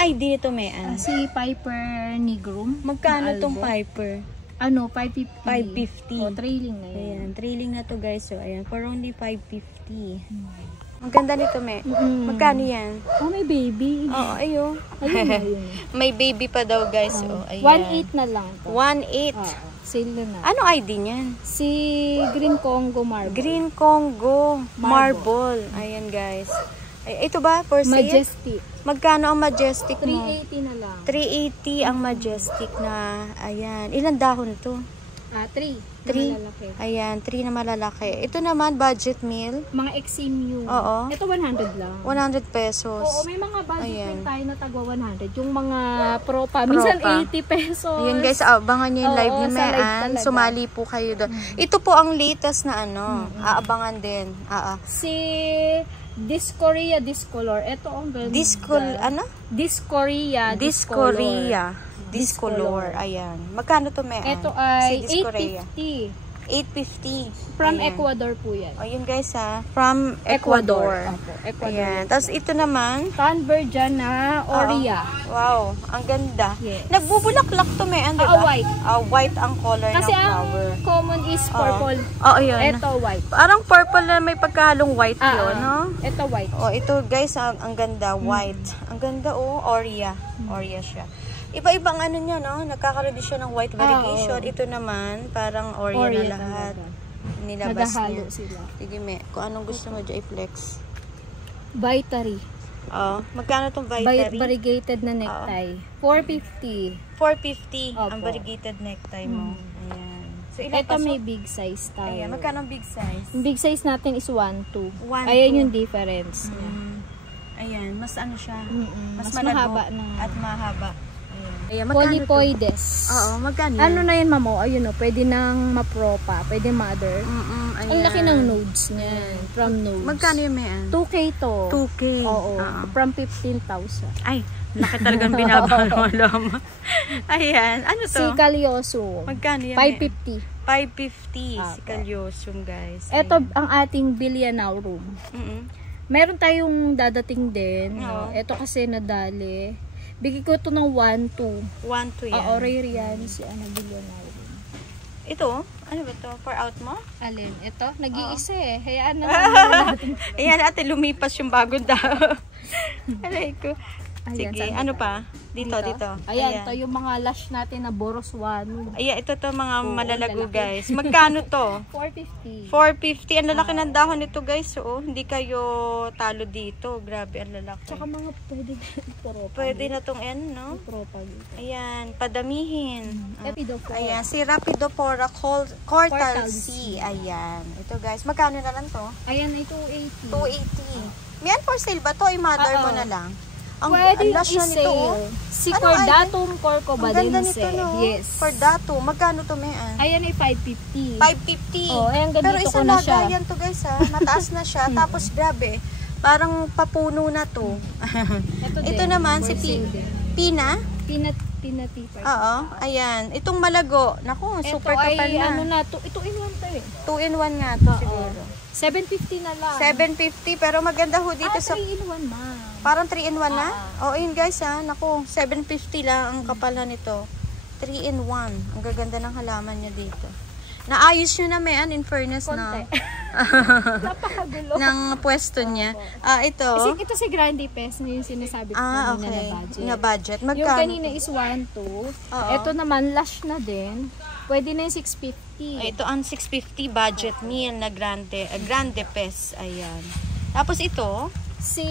ID nito, Mean? Si Piper Nigrum. Magkano na tong albo. Piper? Ano, 550. 550. O, trailing na yan. Ayan, trailing na to guys. So, ayan, for only 550. Ang ganda nito, Me. Magkano yan? Oh, may baby. Oo, ayun. Ayun na yun. May baby pa daw, guys. Oh, ayan. 1.8 na lang to. 1.8. Sale na. Anong ID niyan? Si Green Congo Marble. Green Congo Marble. Ayan, guys. Ay, ito ba? For sale? Majestic. Magkano ang Majestic mo? 380 na lang. 380 ang Majestic na. Ayan. Ilang dahon to? 3. 3. Ayan, 3 na malalaki. Ito naman, budget meal. Mga XMU. Oo. Ito 100 lang. 100 pesos. Oo, may mga budget Ayan. meal tayo na tagwa 100. Yung mga propa. Minsan 80 pesos. Ayan guys, abangan nyo yung live ni sa live Mean. talaga. Sumali po kayo doon. Ito po ang latest na ano. Aabangan din. Si Discoria Discolor. Ito ang ganda. Ano? Discoria Discoria. Discolor. Ayan. Magkano to, Mean? Ito ay Si Discoria. 850. 850. From Ayan. Ecuador po yan. O, yun guys ha. From Ecuador. Opo, Ecuador. Ayan. Tapos ito naman. Convergent na Oria. Wow. Ang ganda. Yes. Nagbubulaklak to, Mean, diba? White. White ang color Kasi ng ang flower. common is purple. Oo, yun. Ito white. Parang purple na may pagkahalong white yun, no? Ito white. Oh, ito guys, ang ganda, white. Ang ganda, oh, Oria. Oria siya. Iba-ibang ano niya, no? Nagkakaroon din siya ng white variegation. Ito naman, parang Oria na lahat. Nilabas Nagahalo niya. sila. Sige, Me. Kung anong gusto mo dyan, i-flex. Vitary. Oh, magkano tong Vitary? Variegated na necktie. 450. 450 ang Opo. variegated necktie mo. Ayan. So, ilang Ito paso? may big size tayo. Ayan, magkano ang big size? Yung big size natin is 1.2. 1.2. Ayan yung difference niya. Ayan, mas ano siya? Mas malago mahaba na. at mahaba. Ayan, magkano to? Polypoides. Oo, magkano yan? Ano na yan, mamo? Ayun o, pwede nang mapropa, pwede mother. Ayan. Ang laki ng nodes niya. From nodes. Magkano yung Mean? 2K to. 2K. Oo. From 15,000. Ay, laki talagang binabalo. Ayan, ano to? Si Caliosum. Magkano yan? 550. 550 si Caliosum, guys. Ito ang ating Billianaurum. Meron tayong dadating din. Oo. Ito kasi nadali. Bigay ko ito ng 1-2. 1 to yan. Oo, rare yan. Si Billianaurum. Ito, ano ba to? For out mo? Alin? Ito? Nag-iisa eh. Hayaan na natin. Ayan, ate, lumipas yung bagong tao. Alay ko. Ayan, Sige, saan ano ba? pa? Dito. Ayan, ito yung mga lash natin na Boros 1. Ayan, ito to mga malalago, lalaki. guys. Magkano to? 450. 450. Ang lalaki ng dahon nito, guys. So, hindi kayo talo dito. Grabe, ang lalaki. Tsaka mga pwede propa. Pwede na tong no? Propa. Ayan, padamihin. Epidophora. Ayan, si Rapidophora Cortal C. Ayan. Ito, guys. Magkano na lang to? Ayan, ay 280. 280. Miyan for sale ba to? I-mother mo na lang. Ang pwede lash na nito, oh. Si Ano, Cordatum Ang corcovadense. ganda nito, no? Yes. Cordatum. Magkano to, Miyan? Ayan ay 550. 550. Oh, ayan, ganito Pero ko isang na siya. lagayan to, guys, ha. Mataas na siya. Tapos, grabe. Parang papuno na to. Ito naman, si Pina. Pinatipa. Oo. Ayan. Itong malago. Naku, super kapal Ito ay na. ano na to. Ito in one to eh. 2-in-1 nga to, siguro. 750 na lang. 750. Pero maganda ho dito sa... 3 in 1 ma. Parang 3-in-1 na? Oo, yun guys, ha. Naku, 750 lang ang kapal na nito. 3-in-1. Ang gaganda ng halaman niya dito. Naayos nyo na, Mean, in fairness na. Napakagulo. ng pwesto niya. Ito. Kasi ito si Grande Pes na yung sinasabi ko kanina okay. na budget. Na budget. Yung Magkano? kanina is 1.2. Ito naman, lash na din. Pwede na yung 650. Ito ang 650 budget meal na grande Pes. Ayan. Tapos ito, Si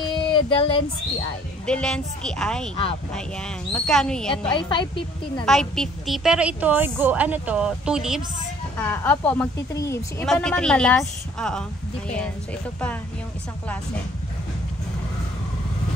Delensky Eye. Delensky Eye. Apo. Ayan. Magkano yan? Ito ay 550 na lang. 550. Pero ito, ano to? 2 leaves? Opo, magti 3 leaves. Yung iba naman malash. Oo. Depende. Ayan. So, ito pa, yung isang klase.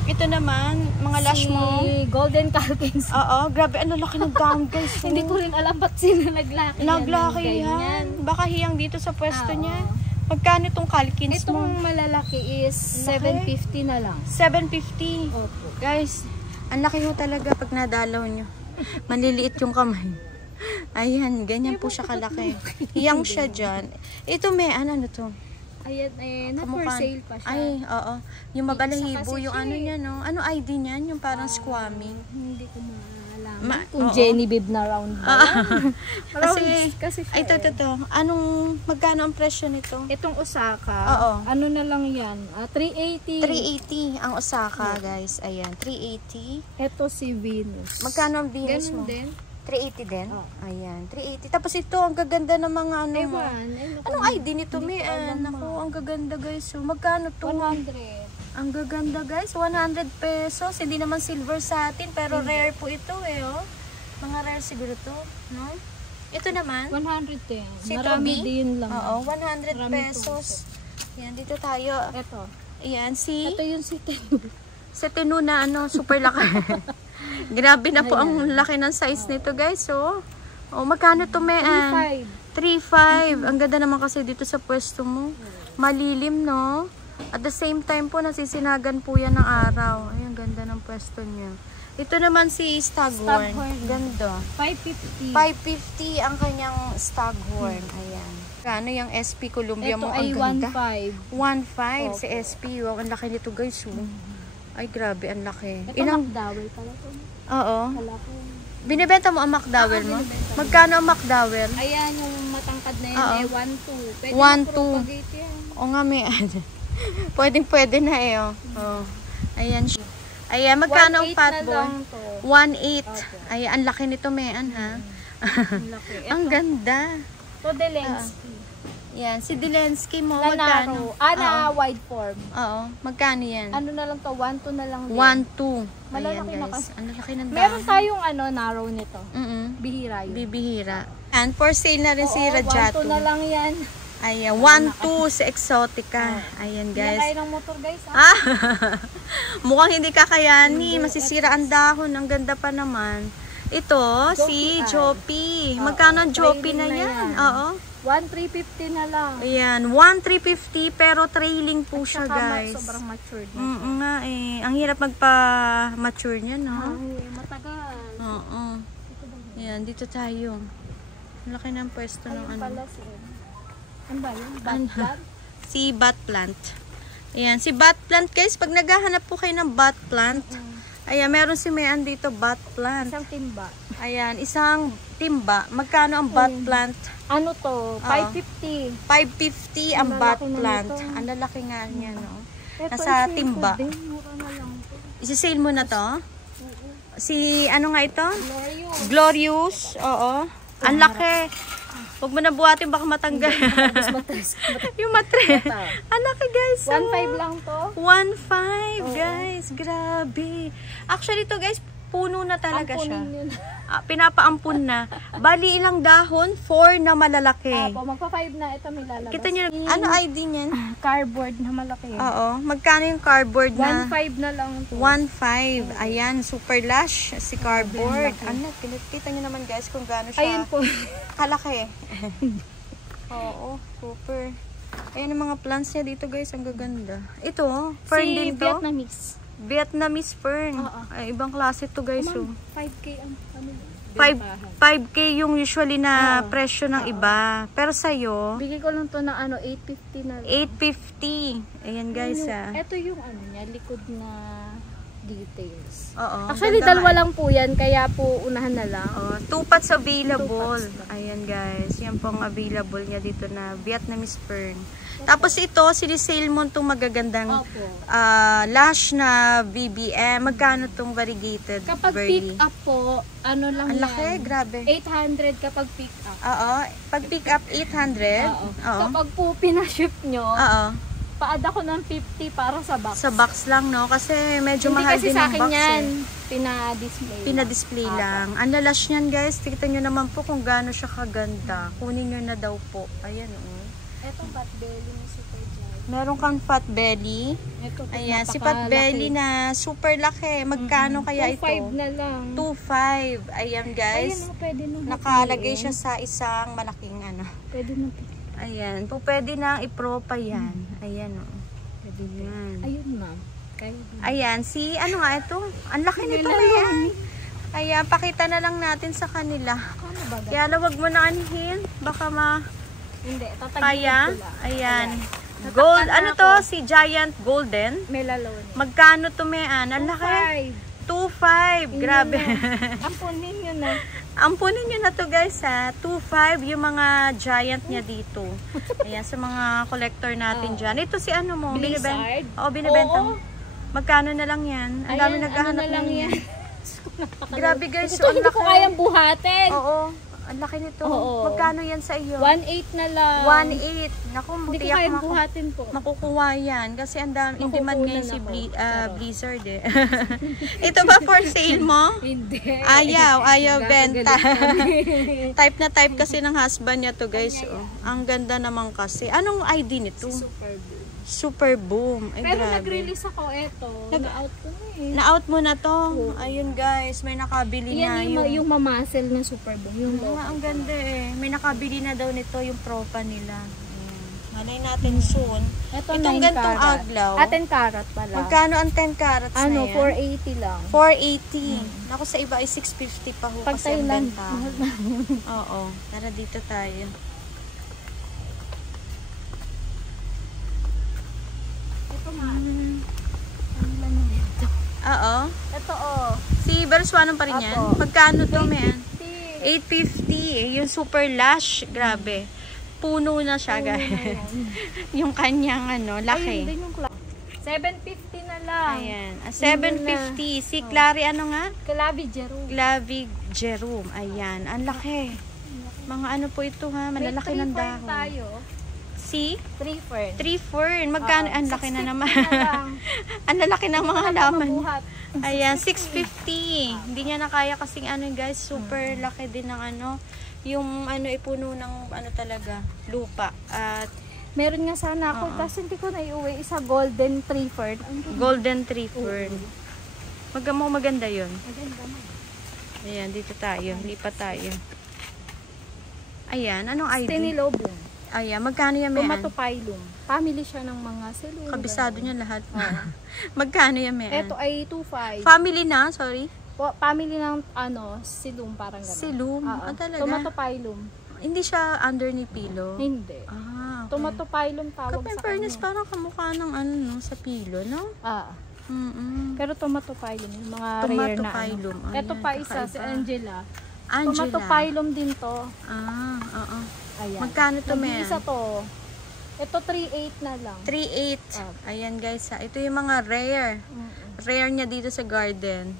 Ito naman, mga lash mo. Si Golden Calkins. Oo, grabe. Ano laki ng gown, guys. Hindi ko rin alam ba't sila naglaki. Naglaki yan. Baka hiyang dito sa pwesto niya. Magkano itong Calkins mo? Itong malalaki is 750 na lang. 750. Opo. Guys, ang laki ho talaga pag nadalaw nyo. Maliliit yung kamay. Ayan, ganyan po siya kalaki. Hiyang siya dyan. Ito, ano to? Ayan, na for Kamukha- sale pa siya. Ay, oo. Yung Isa mabalahibo, kasi yung siya ano eh. niya, no? Ano ID niyan? Yung parang squammy. Hindi ko maalaman. Oo. Kung Jenny Bib na round ba yan? Kasi, siya ay, ito. Anong, magkano ang presyo nito? Itong Osaka, Oo. ano na lang yan? 380. 380 ang Osaka, guys. Ayan, 380. Ito si Venus. Magkano ang Venus mo? Ganun din. 380 din? Oo. Ayan, 380. Tapos ito, ang gaganda ng mga ano mo. Ewan. Anong ID nito, Hindi ko Mian? alam, Ako, ma. ang gaganda, guys. So, magkano to? 100. Ang gaganda, guys. 100 pesos. Hindi naman silver satin, pero rare po ito, oh. Mga rare siguro to, no? Ito naman, 110. Si Marami Toby? din lang. oo, 100 Marami pesos. Ayan, dito tayo. Ito. Ayan, si Ito yung si Tenu. Tenu na, ano, super laki. Grabe na po ang laki ng size nito, guys. So, oh, magkano to, Mian? 5. 3.5. Ang ganda naman kasi dito sa pwesto mo. Malilim, no? At the same time po, nasisinagan po yan ng araw. Ay, ang ganda ng pwesto niya. Ito naman si Staghorn. Staghorn. Ganda. 550. 550 ang kanyang Staghorn. Ayan. Kano yung SP Columbia Ito mo? ay Ang ganda. 1.5. 1.5 si SP. Wow, ang laki nito, guys. Oh. Ay, grabe, ang laki. Ito McDowell pala ito. Oo. Kala ko. Binibenta mo ang McDowell mo? binibenta. Magkano ang McDowell? Ayan yung matangkad na yan Oo. 1.2. Pwede 1.2. propagate yan. O nga, may ano. Pwede na eh, oh. Oh. Ayan siya. Ayan, magkano ang 1.8 na fatboy? lang to. 1.8. Ayan, ang laki nito, Mean, ha? Ang laki. Ang ganda. Ito Delensky. Yan, si Delensky mo, magkano? Lanaro. Na wide form. Oo, magkano yan? Ano na lang to? 1.2 na lang din. 1.2. Ayan, Malalaki na guys. kasi. Ang laki ng dahon. Meron tayong narrow nito. Bihira yun. Bibihira. And for sale na rin si Rajato. 1.2 na lang yan. Ayan, 1.2 sa Exotica. Ayan, Hindi guys. kaya ng motor guys. Ah, mukhang hindi kakayanin. Masisira ang dahon. Ang ganda pa naman. Ito, si Joppy. Magkano ang Joppy na yan? Oo. 1,350 na lang. Ayan, 1,350 pero trailing po siya, Saka guys. sobrang matured na. Nga eh. Ang hirap magpa-mature niya, no? Ay, matagal. Oo. Ayan, dito tayo. Ang laki ng pwesto ng Ayun ano. pala si ano ba yun? Batlan? Si bat plant. Ayan, si bat plant, guys. Pag naghahanap po kayo ng bat plant, ayan, meron si Mayan dito, bat plant. Isang timba. Ayan, isang timba. Magkano ang bat plant? Ano to? 550. 550 ang Ang bat lalaki na plant. nito. Ang lalaki nga niya, no? Ito, Nasa i-sale ko timba. din. Mura na lang to. Isi-sale mo na to? Si, ano nga ito? Glorious. Glorious. Oo. Ang laki. Huwag mo na buhatin, baka matanggal. Matas. Yung matre. Ang laki, guys. 1.5 lang to. 1.5, guys. Grabe. Actually, to guys, puno na talaga siya. Ampunin yun. Pinapaampun na. Bali, ilang dahon? 4 na malalaki. Apo, magpa-5 na. Ito may lalabas. Kita nyo, ano ID niyan? Cardboard na malaki. Oo. Magkano yung cardboard na? 1.5 na lang to. 1.5. Ayan, super lush si cardboard. Ano, kita nyo naman guys kung gaano siya Ayun po. kalaki. Oo, super. Ayan ang mga plants niya dito guys, ang gaganda. Ito, fern Si din to. Vietnamese. Vietnamese fern. Oo. Ay, ibang klase to guys. Oh. 5K ang ano. 5K yung usually na presyo ng iba. Pero sa'yo, Bigay ko lang to ng 850 na lang. 850. Ayan guys ah. Ito yung ano niya, likod na details. Oo. Actually, ganda dalawa nga. lang po yan, kaya po unahan na lang. Oh, 2 pots available. 2 pots. Ayan guys, yan po ang available niya dito na Vietnamese fern. Tapos ito, sinisale mo itong magagandang Opo. lash na BBM. Magkano itong variegated Kapag burley? pick up po, ano lang Ang yan? laki, grabe. 800 kapag pick up. Oo, pag pick up 800. Oo. Oo. Kapag po pinaship nyo, Oo. paad ako ng 50 para sa box. Sa box lang, no? Kasi medyo Hindi mahal kasi din sa ang akin box yan, eh. pina-display. Pina-display lang. Ang lash niyan guys, tignan nyo naman po kung gaano siya kaganda. Kunin nyo na daw po. Ayan oh. Ito fat belly ni Super Jai. Meron kang pot belly. Ito, Ayan, si pot napakalaki. belly na super laki. Magkano kaya ito? 2.5 na lang. 2.5. Ayan guys. Ayun, pwede na. Nakalagay siya sa isang malaking ano. Pwede na. Ayan. Pwede na ipropa yan. Ayan o. Pwede yan. Ayun ma'am. Kaya Ayan. Si ano nga ito? Ang laki nito kaya. Ayan. Pakita na lang natin sa kanila. ano ba? Kaya wag mo na anihin. Baka ma... Hindi, tatagilid Kaya. ko lang. Ayan. Gold, ano to? Si Giant Golden. Melalone. Magkano to, Mean? Ang laki. 2.5. Grabe. Ampunin nyo na. Ampunin nyo na to, guys, ha. 2.5 yung mga giant niya dito. Ayan, sa mga collector natin dyan. Ito si ano mo? Blizzard? Oo, binibenta mo. Magkano na lang yan? Ang dami naghahanap ano na lang yan. Grabe, guys. Ito, hindi ko kayang buhatin. Oo. Ang laki nito. Oo. Magkano yan sa iyo? 1.8 na lang. 1.8. Naku, Hindi ko kayang buhatin po. Makukuha yan. Kasi ang dami, hindi man ngayon si Blizzard eh. Ito ba for sale mo? Hindi. Ayaw benta. Type na type kasi ng husband niya to, guys. Oh. Ang ganda naman kasi. Anong ID nito? Super Boom. Super Boom. Ay, Pero grabe. nag-release ako ito. Na-out ko na eh. Na-out mo na to. Ayun, guys. May nakabili na. Yan yung mamuscle ng Super Boom. Yung Ang ganda eh. May nakabili na daw nito yung propa nila. Malay natin soon. Itong gantong aglaw. 10 karat pala. Magkano ang 10 carats na yan? 480 lang. 480. Naku, sa iba ay 650 pa ho Pag kasi ang Thailand, benta. Oo. Tara dito tayo. Oo. Ito Si Berswanong pa rin yan. Apo. Magkano to, men? 850. 850. Yung super lash. Grabe. Puno na siya, guys. Yung kanyang laki. Ayun din yung 750 na lang. Ayan. 750. Si Clary, ano nga? Clavi Jerome. Clavi Jerome. Ayan. Ang laki. Mga ano po ito, ha? Malalaki ng dahon. tayo. Si? 3 fern. 3 fern. Magkano? Ang laki na naman. lang. Ang lalaki ng mga halaman. Mabuhat. Ayan, 650. Hindi niya na kaya kasing guys, super laki din ng yung ipuno ng talaga, lupa. At Meron nga sana ako, tapos hindi ko na iuwi. Isa golden 3 fern. golden tree fern. Maganda yun. Maganda man. Ayan, dito tayo. Lipat tayo. Ayan, anong ID? Stenilobum. Ayan, magkano yan, Mean? Tomatopilum. Family siya ng mga silum. Kabisado niya lahat. Magkano yan, Mean? Ito ay 2.5. Family na, sorry. Family ng silum parang gano'n. Silum? Oo. Talaga? Tomatopilum. Hindi siya under ni Pilo? Hindi. Okay. Tomatopilum tawag Kapag sa fairness, kanya. parang kamukha ng sa Pilo, no? Pero tomatopilum, yung mga rare na Tomatopilum. ano. Ito pa isa, si kakaiba. Angela. Angela. Tomatopilum din to. Oo. Ayan. Magkano to, Mean? Isa to. Ito 3.8 na lang. 3.8. Ayan, guys, ha. Ito yung mga rare. Rare niya dito sa garden.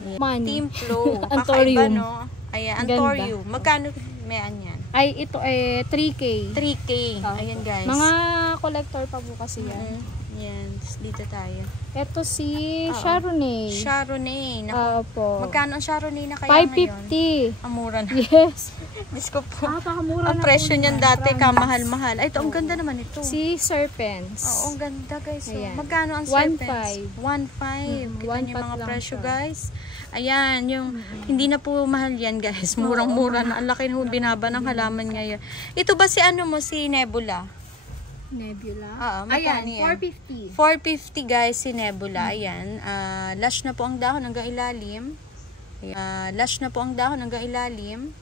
Ayan. Money. Team Flow. Kakaiba, Antorium. no? Ayan, Ganda. Antorium. Magkano, Mean, yan? Ay, ito ay 3K. 3K. Ayan, guys. Mga collector pa po kasi yan. Yan. Dito tayo. Ito si Chardonnay. Chardonnay. Opo. Magkano ang Chardonnay na kaya ngayon? 550. Ang mura na. Yes. Diyos ko po. Pakamura Ang na presyo po niyan niya. dati, Promise. kamahal-mahal. Ay, ito, ang ganda naman ito. Si Serpents. Oo, ang ganda, guys. So, Ayan. magkano ang 1.5. serpents? 1.5. Kita niyo yung mga presyo, guys. Ayan, yung hindi na po mahal yan, guys. Murang-mura na. Ang laki na binaba ng halaman ngayon. Ito ba si si Nebula? Nebula. Oo, magkano Ayan, yan? 450. 450, guys, si Nebula. Ayan. Lash na po ang dahon hanggang ilalim. Lash na po ang dahon hanggang ilalim.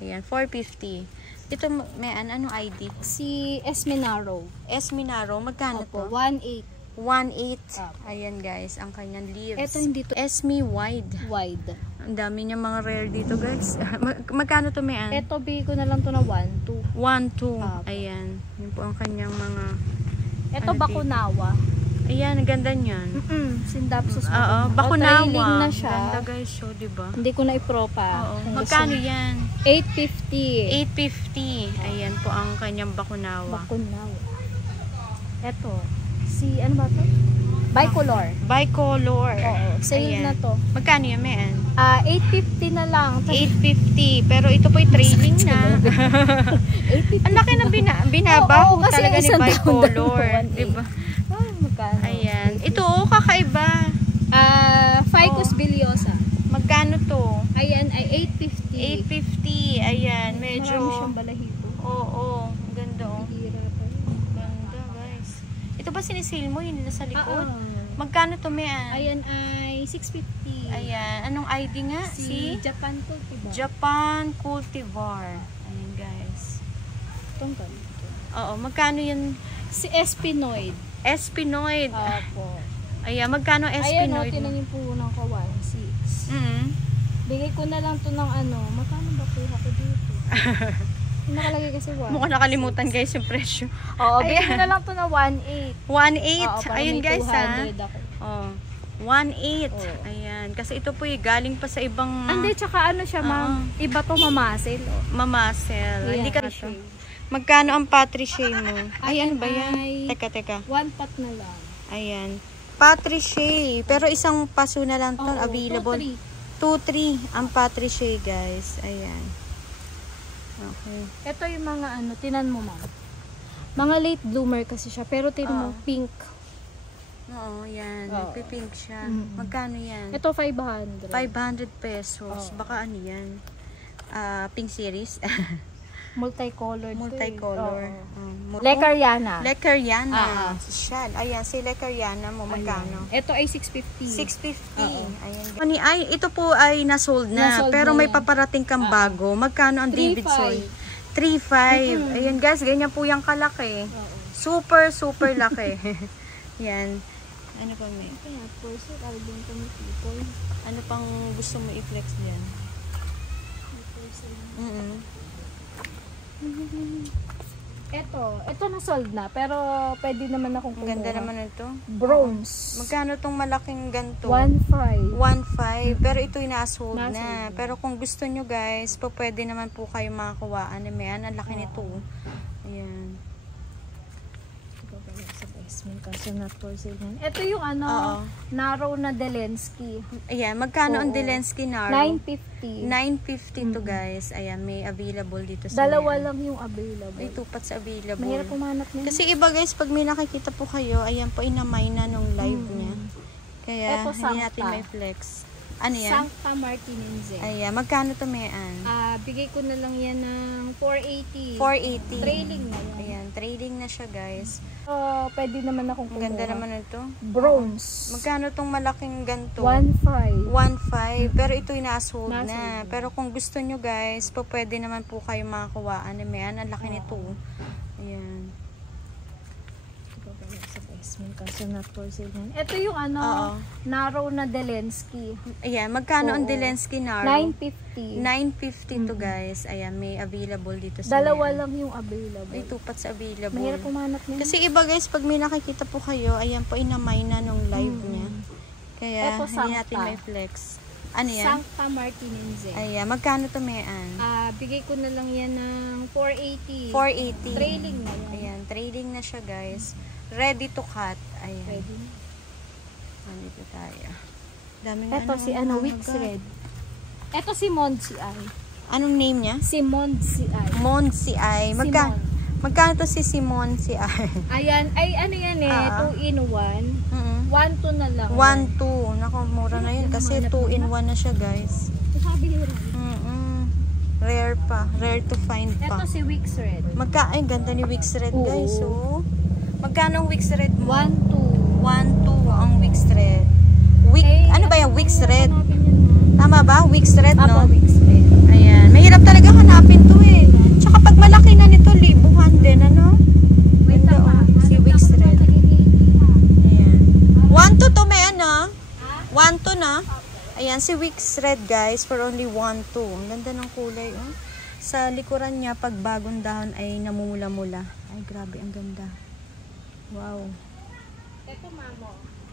Ayan, 450. Ito, Mean, anong ID? Si Esmenaro. Esminaro, magkano Opo, to? 1.8 1.8. Ayan, guys, ang kanyang leaves. Ito hindi to Esme wide. wide. Ang dami niya mga rare dito, guys. Magkano to, Mean? Ito bigay ko na lang to na 1, 2. 1, 2. Opo. Ayan. Yun po ang kanyang mga... Ito Ano Bakunawa. Ayan, ang ganda niyan. Sindapsus. Oo, Trailing Bakunawa. na siya. Ganda, guys. So, diba? Hindi ko na ipropa. Oo. Kung Magkano gusto. yan? 850. 850. Ayan po ang kanyang Bakunawa. Bakunawa. Ito. Si ano ba to? Bicolor. Bicolor. Oo. Sale Ayan. na to. Magkano yan, Mean? 850 na lang. 850. Pero ito po'y trailing na. 850. Ang laki na binabaho Oo, kasi talaga ni isang taon Bicolor. dalawa, 1.8. Diba? Ay, magkano? Ayan. Ito, kakaiba. Ficus biliosa. Magkano to? Ayan ay 850. 850. Ayan, medyo... Marami siyang balahibo. Oo, ang ganda oh. Hira pa rin. Ganda, guys. Ito ba sinisil mo? Yun nasa likod? Oo. Magkano to, Mean? Ayan ay 650. Ayan. Anong ID nga? Si Japan to, diba? Japan Cultivar. Ayan, guys. Itong ganito. Oo, magkano yan? Si Espinoid. Espinoid. Opo. Ayan, magkano Ayan o, Espinoid mo? tinangin po ng ka 1.6. Bigay ko na lang to ng ano. Magkano ba po ako dito? Yung nakalagay kasi 1. Mukhang nakalimutan guys yung presyo. Oo, bigay ko na lang to ng 1.8. 1.8. Ayun guys ha. 200 ako. Oh. 1.8. Ayan. Kasi ito po galing pa sa ibang... Hindi, tsaka ano siya ma'am. Iba to mamasil. Mamasil. Yeah, Hindi ka Patricia. Magkano ang Patricia mo? Ay, ano ba yan? Ay, Teka. 1 pot na lang. Ayan. Patricia. Pero isang paso na lang to Oo, available. 2-3 ang Patricia guys. Ayan. Okay. Ito yung mga ano, tinan mo ma'am. Mga late bloomer kasi siya, pero tinan mo, pink. Oo, yan. Oo. Nagpipink siya. Mm-mm. Magkano yan? Ito 500. 500 pesos. Oo. Baka ano yan? Pink series? Multicolored. Multicolor. Lecariana. Lecariana. Siya. Ayan, si Lecariana mo. Magkano? Ito ay 650. 650. Oo. Ayan. Ay, ito po ay nasold na. Nasold pero na may yan. paparating kang bago. Magkano ang 3.5. Davidson? 3.5. Ayan guys, ganyan po yung kalaki. Super laki. Yan. Ano pa may? Kaya, porcel, album ko ni people. Ano pang gusto mo i-flex dyan? Ito na sold na, pero pwede naman akong Ang ganda naman ito. Bronze. Magkano tong malaking ganto? 1.5. 1.5. Pero ito yung nasold Nasold na. na. Pero kung gusto nyo guys, pwede naman po kayo makakuhaan. Ayan, ang laki nito. Ayan. Kaso not for sale yan. Ito yung ano, Oo. narrow na Delensky. Ayan, magkano ang Oo. Delensky Narrow? 950. 950 to guys. Ayan, may available dito sa Dalawa Ayan. lang yung available. Ay, tupat sa available. Mahirap pumanap niya. Kasi iba guys, pag may nakikita po kayo, ayan po, inamay na nung live niya. Kaya, Ito, hindi Sancta. natin may flex. Ano yan? Sancta Martinense. Ayan, magkano to mayan? Bigay ko na lang yan ng 480. 480. Trailing na yan. Ayan, trading na siya guys. Pwede naman akong Ang kumuha. ganda naman ito. Bronze. Magkano tong malaking ganto? 1.5. 1.5. Pero ito yung nasold Nasold na. na. Pero kung gusto nyo guys, pwede naman po kayo makakuhaan. Ayan, ang laki nito. Ayan. Kaso not for sale yan. Ito yung ano, Oo. narrow na Delensky. Ayan, magkano ang Oo. Delensky Narrow? 950. 950 to guys. Ayan, may available dito sa Dalawa Ayan. lang yung available. Ay, tupat sa available. Mahirap pumanap niya. Kasi iba guys, pag may nakikita po kayo, ayan po, inamay na nung live niya. Kaya, Eto, hindi natin Sancta. may flex. Ano yan? Sancta Martinense. Ayan, magkano to mayan? Bigay ko na lang yan ng 480. 480. Trailing na yan. Ayan, trading na siya guys. Ready to cut. Ayan. Pwede na. Dito tayo. Daming Ito si ano, Wix Red. Ito si Mondsi Ay. Anong name niya? Si Mondsi Ay. Monsi Ay. Magkano to si Simon si Ay? Ayan, ay ano yan eh, 2 in 1. 1 to na lang. 1-2. Naku, mura na yun. Kasi 2 in 1 na siya guys. Sabi nila. Rare pa. Rare to find pa. Ito si Wix Red. Ay, ganda ni Wix Red Oo. guys. So, magkano ang Wix Red mo? 1-2. 1-2 ang Wix Red. Ano ba yung Wix Red? Hanapin yan. Tama ba? Wix Red, no? Wix Red. Ayan. Mahirap talaga hanapin to eh. Tsaka pag malaki na nito, libuhan din, ano? Wait Ganda, lang oh. Si Wix Red. Ayan. 1-2 to, may ano? 1-2 na. Ayan, si Wix Red guys, for only 1-2. Ang ganda ng kulay, oh. Sa likuran niya, pag bagong dahon ay namumula-mula. Ay, grabe, ang ganda. Wow. Ito mamo.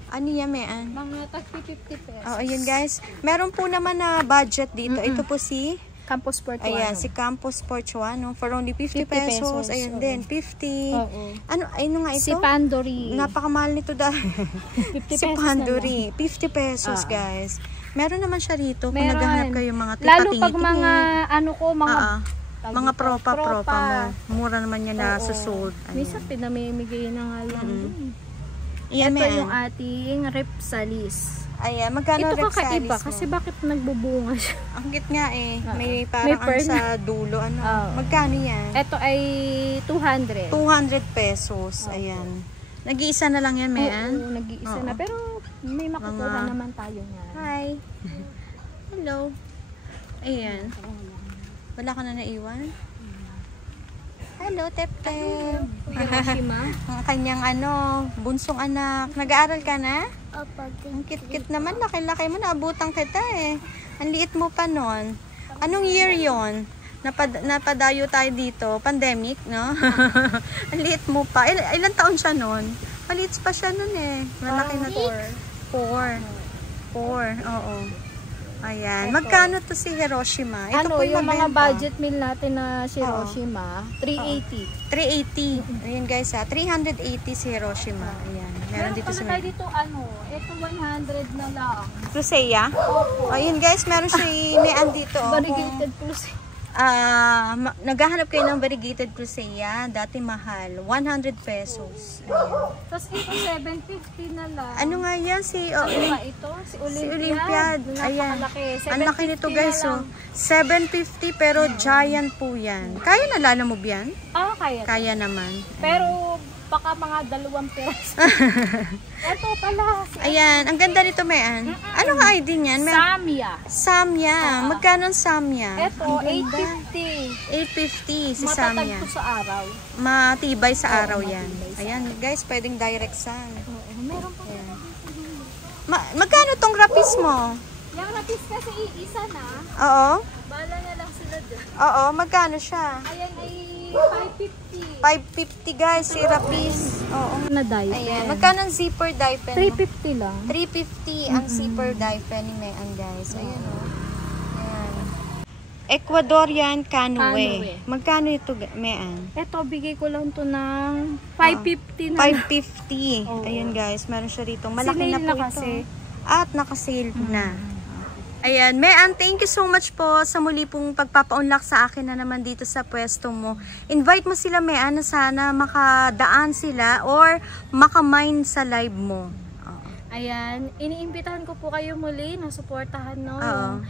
Ano yan, mayan? Mga tag 50 pesos. Oh, ayun guys. Meron po naman na budget dito. Ito po si Campus Portuano. ayan, si Campus Portuano for only 50 pesos. Ayan oo. din, 50. Oo. Ano nga ito? Si Pandori. Napakamahal nito dahil. 50 Si pesos Pandori, 50 pesos guys. Meron naman siya rito kung Meron. naghahanap kayo mga Lalo tipatingin. pag mga ano ko, mga mga propa mo. Mura naman yan na Oo. susold. Minsan pinamimigay na nga lang din. Ayan, Ito mayan. yung ating Ripsalis. Ayan, magkano Ito kakaiba Rexalis mo? kasi bakit nagbubunga siya? Ang cute nga eh. May May parang pearl sa dulo. Ano? Oo. Magkano yan? Ito ay 200. 200 pesos. Ayan. Nag-iisa na lang yan, mayan? Oo, nag-iisa Oo. na. Pero may makukuha Mga- naman tayo niyan. Hi. Hello. Ayan. Wala ka na naiwan? Hello, Tep-Tep. Hiroshima. Ang kanyang bunsong anak. Nag-aaral ka na? Opo. Ang cute-cute naman. Laki-laki mo. Naabutan kita eh. Ang liit mo pa nun. Anong year yon? Napadayo tayo dito. Pandemic, no? Ang liit mo pa. Ilan taon siya nun? Maliit pa siya nun eh. Malaki na to. 4. Oo. Ayan. Magkano to si Hiroshima? Ito po Yung mga mabenta. budget meal natin na si Hiroshima, 380. 380. Ayan guys 380 si Hiroshima. Ayan. Meron dito sa tayo dito, ito 100 na lang. Lucia. Ayun guys, meron siya may dito. Variegated plus. Naghahanap kayo ng variegated Lucia. Dati mahal. 100 pesos. Ayan. Tapos ito 750 na lang. Ano nga yan? Si ito? Si Olympiad. Ayan. Napakalaki. Ang laki nito guys. 750 pero giant po yan. Kaya nalala mo yan? Kaya. Kaya naman. Pero baka mga 2 pesos. Ito pala. Ayan. Ang ganda nito, Mayan. Ano nga ID niyan? Samya. Magkano ang Samya? Ito, 850. 850 si Samya. Matatag to sa araw. Matibay sa araw yan. Ayan, guys, pwedeng direct sun. Meron pa. Magkano tong rapis mo? Yung rapis kasi isa na. Oo. Bala na lang sila dyan. Oo, magkano siya? Ayan ay 550. 550 guys, si rapis. Oo. Na diaper. Ayan, magkano ang zipper diaper mo? 350 lang. 350 ang zipper diaper ni Mayan guys. Ayan o. Ayan. Ecuadorian Canoe. Magkano ito, Mayan? Ito, bigay ko lang to ng 550 na. 550. Ayun guys, meron siya rito. Malaki na po ito. Kasi. At nakasale na. Ayan, Mayan, thank you so much po sa muli pong pagpapaunlak sa akin na naman dito sa pwesto mo. Invite mo sila, Mayan, na sana makadaan sila or makamine sa live mo. Ayan, iniimbitahan ko po kayo muli na suportahan yung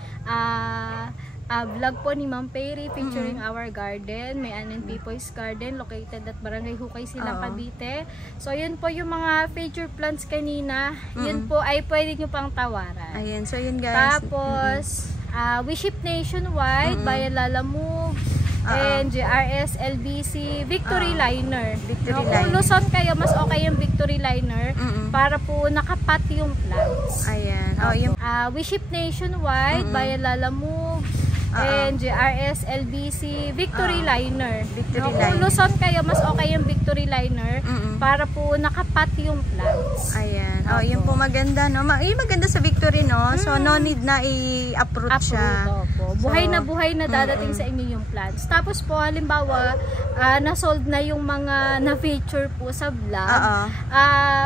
vlog po ni Ma'am Perry featuring our garden, Mayan and Pipoy's Garden, located at Barangay Hukay, Silang, Cavite. So, yun po yung mga feature plants kanina. Yun po ay pwede nyo pang tawaran. Ayan, so yun guys. Tapos, we ship nationwide via Lalamove and JRS, LBC, Victory Liner. Kung Luzon kayo, mas okay yung Victory Liner para po nakapat yung plants. Ayan. We ship nationwide via Lalamove and JRS, LBC, Victory Liner. Kung Luzon kayo, mas okay yung Victory Liner para po nakapat yung plants. Ayan. Yun po maganda, no? Yung maganda sa Victory, no? So, no need na i-uproot siya. Buhay na dadating sa inyo yung plants. Tapos po, halimbawa, na-sold na yung mga na-feature po sa vlog.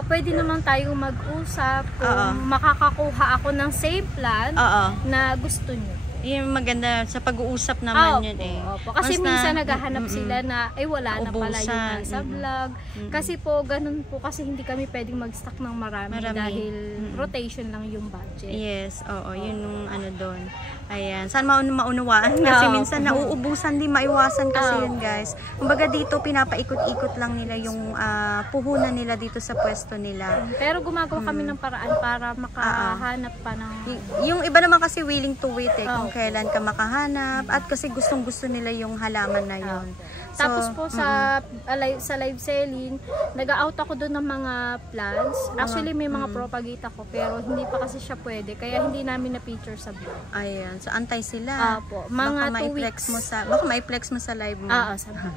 Pwede naman tayong mag-usap kung makakakuha ako ng same plant na gusto nyo. Yung maganda sa pag-uusap naman yun eh. Kasi minsan naghahanap sila na wala na pala yung nasa vlog. Kasi po ganun po kasi hindi kami pwedeng mag-stock ng marami. Dahil rotation lang yung budget. Yes, yun yung doon. Ayan, saan maunawaan kasi minsan nauubusan din, maiwasan kasi yun guys. Kumbaga dito pinapaikot-ikot lang nila yung puhunan nila dito sa pwesto nila. Pero gumagawa kami ng paraan para makahanap pa ng... Yung iba naman kasi willing to wait kung kailan ka makahanap at kasi gustong-gusto nila yung halaman na yun. So, tapos po sa live selling, nag-out ako doon ng mga plants. Actually may mga propagate ako pero hindi pa kasi siya pwede kaya hindi namin na-feature sa vlog. Ayan, so antay sila. Mga 2 weeks. Baka ma-flex mo sa live mo.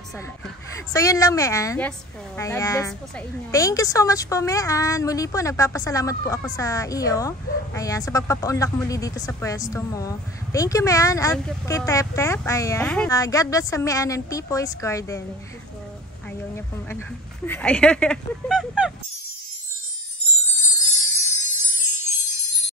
Sa live. So yun lang, Mayan. Yes po. God bless po sa inyo. Thank you so much po, Mayan. Muli po, nagpapasalamat po ako sa iyo. Ayan, sa pagpapaunlak muli dito sa pwesto mo. Thank you, Mayan. At kay Tep-Tep, ayan. God bless sa Mayan and Pipoy's Garden. Thank you po. Ayaw niya pong Ayaw.